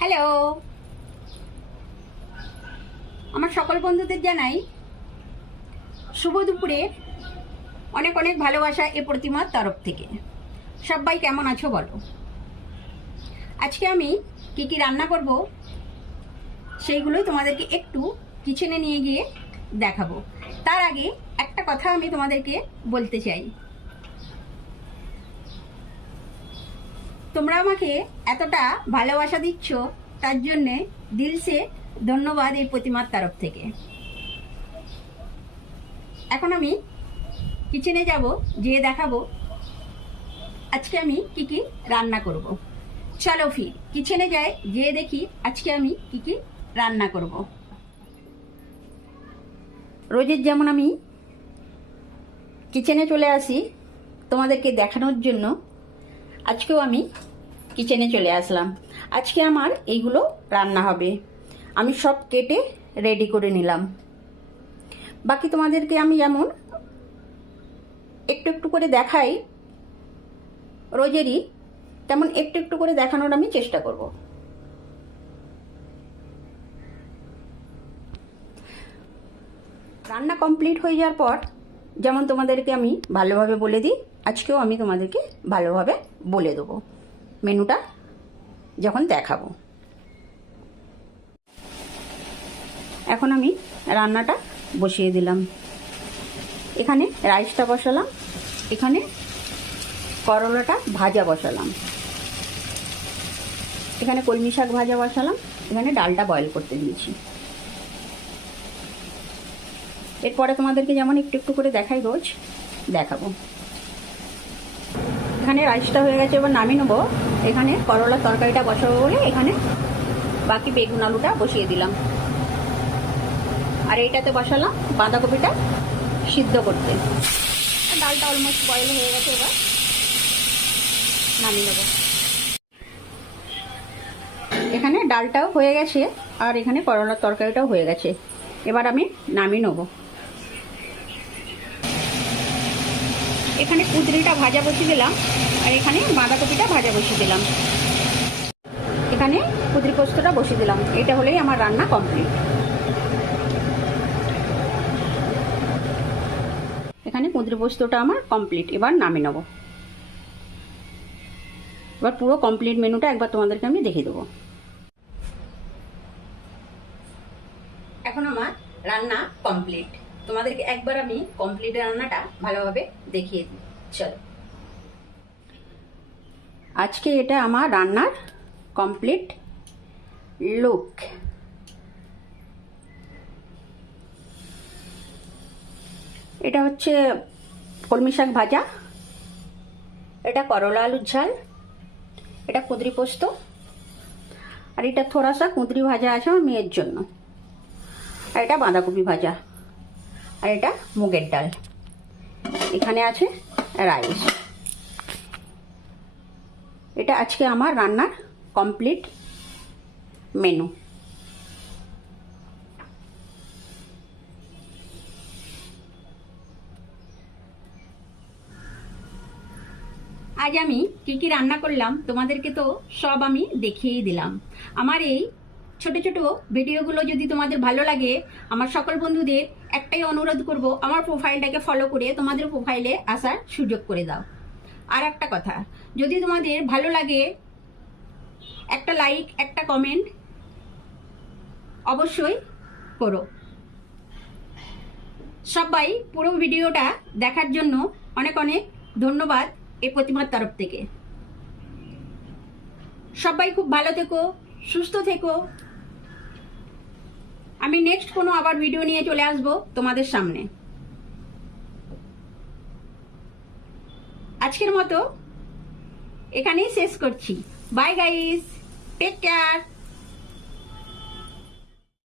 Hello, আমার সকল বন্ধুদের জানাই শুভ দুপুরে অনেক অনেক ভালোবাসা এ প্রতিমার তরফ থেকে। সবাই কেমন আছো বলো। আজকে আমি কি কি রান্না করব সেইগুলোই তোমাদেরকে একটু কিচেনে নিয়ে গিয়ে দেখাবো। তার আগে একটা কথা আমি তোমাদেরকে বলতে চাই, তোমরা আমাকে এতটা ভালোবাসা দিচ্ছ তার জন্যে দিলসে ধন্যবাদ এই প্রতিমার তরফ থেকে। এখন আমি কিচেনে যাব, যেয়ে দেখাবো আজকে আমি কি কি রান্না করব। চলো ফির কিচেনে যাই, যেয়ে দেখি আজকে আমি কি কি রান্না করব। রোজের যেমন আমি কিচেনে চলে আসি তোমাদেরকে দেখানোর জন্য, আজকেও আমি কিচেনে চলে আসলাম। আজকে আমার এইগুলো রান্না হবে, আমি সব কেটে রেডি করে নিলাম। বাকি তোমাদেরকে আমি যেমন একটু একটু করে দেখাই রোজেরই, তেমন একটু একটু করে দেখানোর আমি চেষ্টা করব। রান্না কমপ্লিট হয়ে যাওয়ার পর যেমন তোমাদেরকে আমি ভালোভাবে বলে দিই, আজকেও আমি তোমাদেরকে ভালোভাবে বলে দেবো মেনুটা যখন দেখাবো। এখন আমি রান্নাটা বসিয়ে দিলাম। এখানে রাইসটা বসালাম, এখানে করলাটা ভাজা বসালাম, এখানে কলমি শাক ভাজা বসালাম, এখানে ডালটা বয়েল করতে দিয়েছি। এরপরে তোমাদেরকে যেমন একটু একটু করে দেখাই রোজ দেখাবো। এখানে রাইসটা হয়ে গেছে, এবার নামিয়ে নেবো। এখানে করলার তরকারিটা বসাবো বলে এখানে বাকি বেগুন আলুটা বসিয়ে দিলাম, আর এইটাতে বসালাম বাঁধাকপিটা সিদ্ধ করতে। ডালটা অলমোস্ট বয়েল হয়ে গেছে, এবার নামিয়ে নেবো। এখানে ডালটাও হয়ে গেছে আর এখানে করলার তরকারিটাও হয়ে গেছে, এবার আমি নামিয়ে নেবো। এখানে কুঁদরিটা ভাজা বসিয়ে দিলাম আর এখানে বাঁধাকপিটা ভাজা বসিয়ে দিলাম, এখানে কুঁদরি পোস্তটা বসিয়ে দিলাম। এটা হলেই আমার রান্না কমপ্লিট। এখানে কুঁদরি পোস্তটা আমার কমপ্লিট, এবার নামিয়ে নেবো। এবার পুরো কমপ্লিট মেনুটা একবার তোমাদেরকে আমি দেখিয়ে দেবো। এখন আমার রান্না কমপ্লিট, তোমাদেরকে একবার আমি কমপ্লিট রান্নাটা ভালোভাবে দেখিয়ে দিই। চলো, আজকে এটা আমার রান্নার কমপ্লিট লুক। এটা হচ্ছে কলমি শাক ভাজা, এটা করলা আলুর ঝাল, এটা কুঁদরি পোস্ত, আর এটা থোড়াসা কুঁদরি ভাজা আছে আমার মেয়ের জন্য, আর এটা বাঁধাকপি ভাজা, আর এটা মুগের ডাল। এখানে আছে রাইস। এটা আজকে আমার রান্নার কমপ্লিট মেনু। আজ আমি কি কি রান্না করলাম তোমাদেরকে তো সব আমি দেখিয়েই দিলাম। আমার এই ছোট ছোট ভিডিওগুলো যদি তোমাদের ভালো লাগে, আমার সকল বন্ধুদের একটাই অনুরোধ করব, আমার প্রোফাইলটাকে ফলো করে তোমাদের প্রোফাইলে আসার সুযোগ করে দাও। আর একটা কথা, যদি তোমাদের ভালো লাগে একটা লাইক একটা কমেন্ট অবশ্যই করো। সবাই পুরো ভিডিওটা দেখার জন্য অনেক অনেক ধন্যবাদ এই প্রতিমার তরফ থেকে। সবাই খুব ভালো থেকো, সুস্থ থেকো। আমি নেক্সট কোনো আবার ভিডিও নিয়ে চলে আসবো তোমাদের সামনে। আজকের মতো এখানেই শেষ করছি। Bye guys, take care.